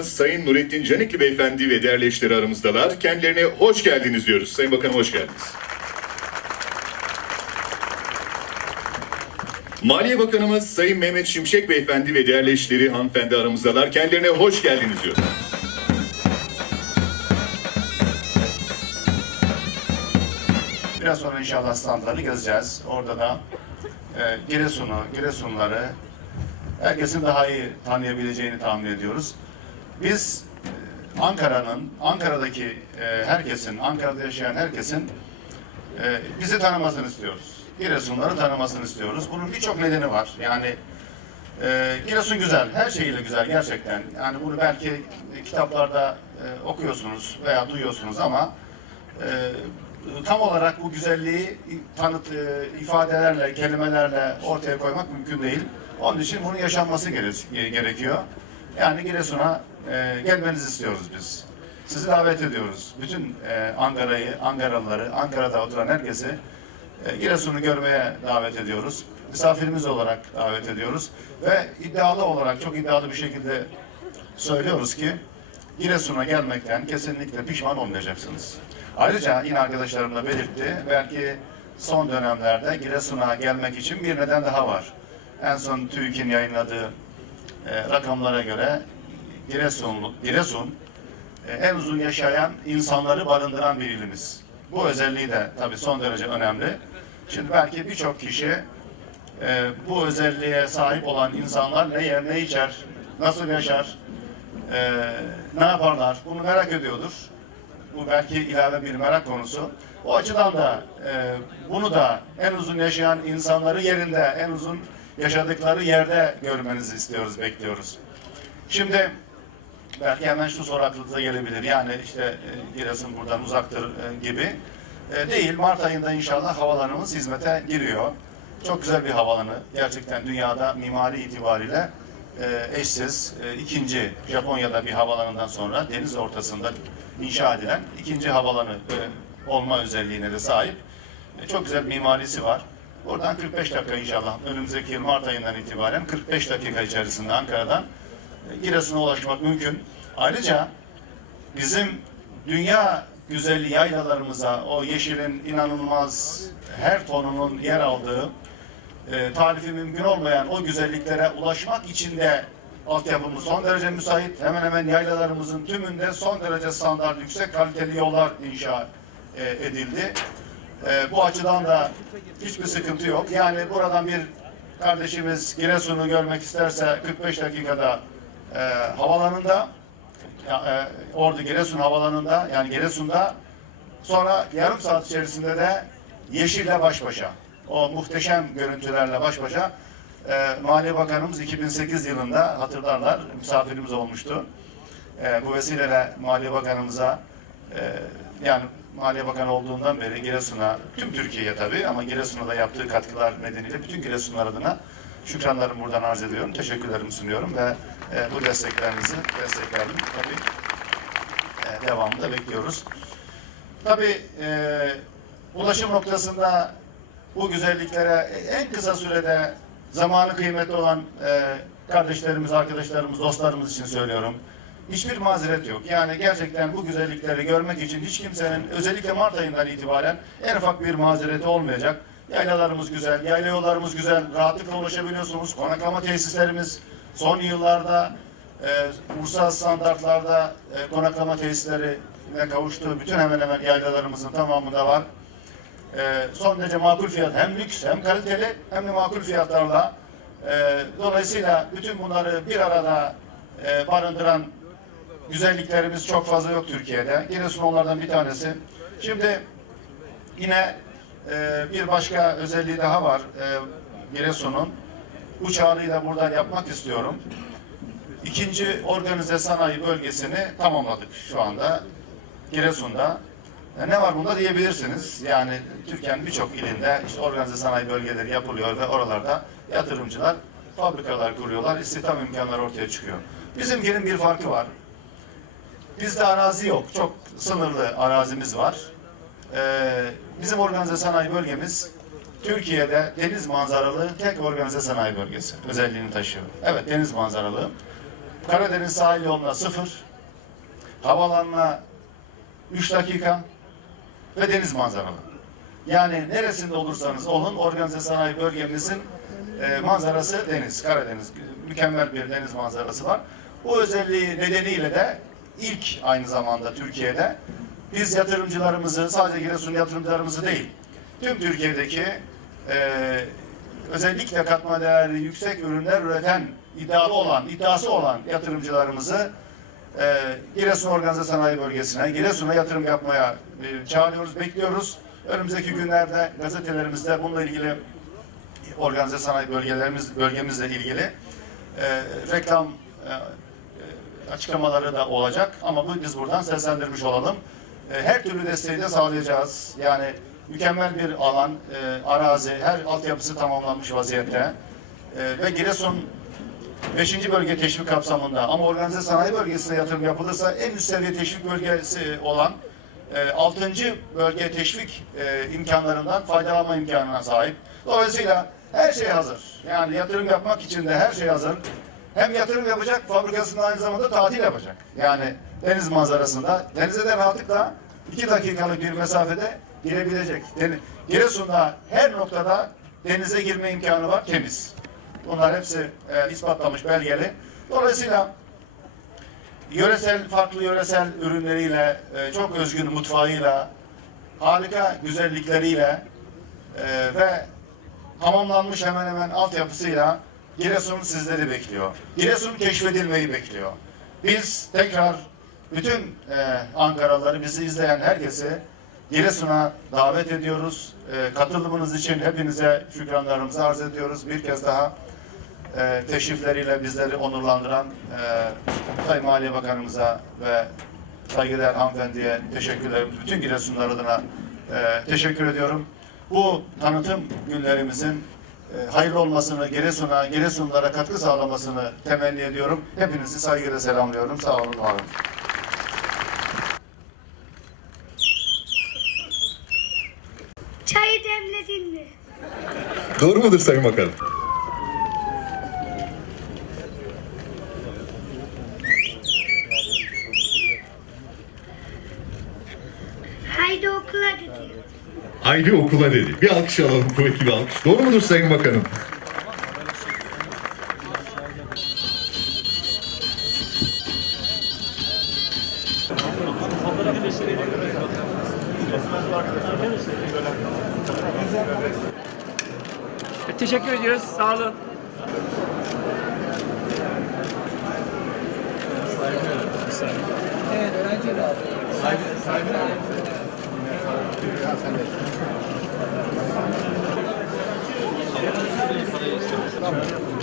Bakanımız Sayın Nurettin Canikli Beyefendi ve değerli eşleri aramızdalar. Kendilerine hoş geldiniz diyoruz. Sayın Bakanım hoş geldiniz. Maliye Bakanımız Sayın Mehmet Şimşek Beyefendi ve değerli eşleri hanımefendi aramızdalar. Kendilerine hoş geldiniz diyoruz. Biraz sonra inşallah standları gezeceğiz. Orada da e, Giresun'u, Giresunları herkesin daha iyi tanıyabileceğini tahmin ediyoruz. Biz e, Ankara'nın, Ankara'daki e, herkesin, Ankara'da yaşayan herkesin e, bizi tanımasını istiyoruz. Giresunları tanımasını istiyoruz. Bunun birçok nedeni var. Yani Giresun güzel, her şeyiyle güzel gerçekten. Yani bunu belki kitaplarda okuyorsunuz veya duyuyorsunuz ama tam olarak bu güzelliği tanıt ifadelerle, kelimelerle ortaya koymak mümkün değil. Onun için bunun yaşanması gere- gerekiyor. Yani Giresun'a e, gelmenizi istiyoruz biz. Sizi davet ediyoruz. Bütün e, Ankara'yı, Ankaralıları, Ankara'da oturan herkesi e, Giresun'u görmeye davet ediyoruz. Misafirimiz olarak davet ediyoruz. Ve iddialı olarak, çok iddialı bir şekilde söylüyoruz ki Giresun'a gelmekten kesinlikle pişman olmayacaksınız. Ayrıca yine arkadaşlarım da belirtti. Belki son dönemlerde Giresun'a gelmek için bir neden daha var. En son TÜİK'in yayınladığı e, rakamlara göre Giresun, Giresun e, en uzun yaşayan insanları barındıran bir ilimiz. Bu özelliği de tabii son derece önemli. Şimdi belki birçok kişi e, bu özelliğe sahip olan insanlar ne yer, ne içer, nasıl yaşar, e, ne yaparlar bunu merak ediyordur. Bu belki ilave bir merak konusu. O açıdan da e, bunu da en uzun yaşayan insanları yerinde, en uzun yaşadıkları yerde görmenizi istiyoruz, bekliyoruz. Şimdi belki hemen şu soru aklınıza gelebilir. Yani işte e, Giresun buradan uzaktır e, gibi. E, değil. Mart ayında inşallah havalanımız hizmete giriyor. Çok güzel bir havalanı. Gerçekten dünyada mimari itibariyle e, eşsiz. İkinci Japonya'da bir havalanından sonra deniz ortasında inşa edilen ikinci havalanı olma özelliğine de sahip. Çok güzel mimarisi var. Buradan 45 dakika inşallah önümüzdeki yıl Mart ayından itibaren 45 dakika içerisinde Ankara'dan Giresun'a ulaşmak mümkün. Ayrıca bizim dünya güzelliği yaylalarımıza, o yeşilin inanılmaz her tonunun yer aldığı, e, tarifi mümkün olmayan o güzelliklere ulaşmak için de altyapımız son derece müsait. Hemen hemen yaylalarımızın tümünde son derece standart, yüksek kaliteli yollar inşa e, edildi. E, bu açıdan da hiçbir sıkıntı yok. Yani buradan bir kardeşimiz Giresun'u görmek isterse 45 dakikada e, havalanında e, Ordu Giresun havalanında yani Giresun'da sonra yarım saat içerisinde de yeşille baş başa. O muhteşem görüntülerle baş başa. E, Maliye Bakanımız 2008 yılında hatırlarlar misafirimiz olmuştu. E, bu vesileyle Maliye Bakanımıza e, yani Maliye Bakanı olduğundan beri Giresun'a, tüm Türkiye'ye tabii ama Giresun'a da yaptığı katkılar nedeniyle bütün Giresunlar adına şükranlarımı buradan arz ediyorum. Teşekkürlerimi sunuyorum ve e, bu desteklerinizi desteklerim. Tabii e, devamını da bekliyoruz. Tabii e, ulaşım noktasında bu güzelliklere en kısa sürede zamanı kıymetli olan e, kardeşlerimiz, arkadaşlarımız, dostlarımız için söylüyorum. Hiçbir mazeret yok. Yani gerçekten bu güzellikleri görmek için hiç kimsenin özellikle Mart ayından itibaren en ufak bir mazereti olmayacak. Yaylalarımız güzel, yayla yollarımız güzel, rahatlıkla ulaşabiliyorsunuz. Konaklama tesislerimiz son yıllarda e, ulusal standartlarda e, konaklama tesisleri ve kavuştuğu bütün hemen hemen yaylalarımızın tamamında var. E, son derece makul fiyat, hem lüks hem kaliteli hem de makul fiyatlarla. E, dolayısıyla bütün bunları bir arada e, barındıran güzelliklerimiz çok fazla yok Türkiye'de. Giresun onlardan bir tanesi. Şimdi yine e, bir başka özelliği daha var e, Giresun'un. Bu çağrıyı da buradan yapmak istiyorum. İkinci organize sanayi bölgesini tamamladık şu anda Giresun'da. E, ne var bunda diyebilirsiniz. Yani Türkiye'nin birçok ilinde işte organize sanayi bölgeleri yapılıyor ve oralarda yatırımcılar fabrikalar kuruyorlar, istihdam imkanları ortaya çıkıyor. Bizimkinin bir farkı var. Bizde arazi yok. Çok sınırlı arazimiz var. Ee, bizim organize sanayi bölgemiz Türkiye'de deniz manzaralı tek organize sanayi bölgesi özelliğini taşıyor. Evet deniz manzaralı. Karadeniz sahil yoluna sıfır, havalanma 3 dakika ve deniz manzaralı. Yani neresinde olursanız olun organize sanayi bölgemizin e, manzarası deniz, Karadeniz. Mükemmel bir deniz manzarası var. Bu özelliği nedeniyle de ilk aynı zamanda Türkiye'de biz yatırımcılarımızı, sadece Giresun yatırımcılarımızı değil, tüm Türkiye'deki e, özellikle katma değerli yüksek ürünler üreten iddialı olan, iddiası olan yatırımcılarımızı e, Giresun Organize Sanayi Bölgesi'ne, Giresun'a yatırım yapmaya e, çağırıyoruz, bekliyoruz. Önümüzdeki günlerde gazetelerimizde bununla ilgili organize sanayi bölgelerimiz bölgemizle ilgili e, reklam e, e, açıklamaları da olacak ama bu biz buradan seslendirmiş olalım. E, her türlü desteği de sağlayacağız. Yani mükemmel bir alan, e, arazi, her altyapısı tamamlanmış vaziyette. E, ve Giresun 5. bölge teşvik kapsamında ama organize sanayi bölgesine yatırım yapılırsa en üst seviye teşvik bölgesi olan 6. bölge teşvik e, imkanlarından faydalanma imkanına sahip. Dolayısıyla her şey hazır. Yani yatırım yapmak için de her şey hazır. Hem yatırım yapacak, fabrikasında aynı zamanda tatil yapacak. Yani deniz manzarasında, denize de rahatlıkla 2 dakikalık bir mesafede girebilecek. Giresun'da her noktada denize girme imkanı var, temiz. Bunlar hepsi e, ispatlamış, belgeli. Dolayısıyla yöresel, farklı yöresel ürünleriyle, e, çok özgün mutfağıyla, harika güzellikleriyle e, ve tamamlanmış hemen hemen altyapısıyla Giresun sizleri bekliyor. Giresun keşfedilmeyi bekliyor. Biz tekrar bütün e, Ankaralıları, bizi izleyen herkesi Giresun'a davet ediyoruz. E, katılımınız için hepinize şükranlarımızı arz ediyoruz. Bir kez daha e, teşrifleriyle bizleri onurlandıran e, Sayın Maliye Bakanımıza ve saygıdeğer hanımefendiye teşekkürlerimiz, bütün Giresunlar adına e, teşekkür ediyorum. Bu tanıtım günlerimizin hayırlı olmasını, Giresun'a, Giresunlara katkı sağlamasını temenni ediyorum. Hepinizi saygıyla selamlıyorum. Sağ olun, var olun. Çayı demledin mi? Doğru mudur Sayın Bakanım? Haydi okula dedi. Haydi okula dedi. Bir alkış alalım, kuvvetli bir alkış. Doğru mudur Sayın Bakanım? Teşekkür ediyoruz. Sağ olun. Tamam.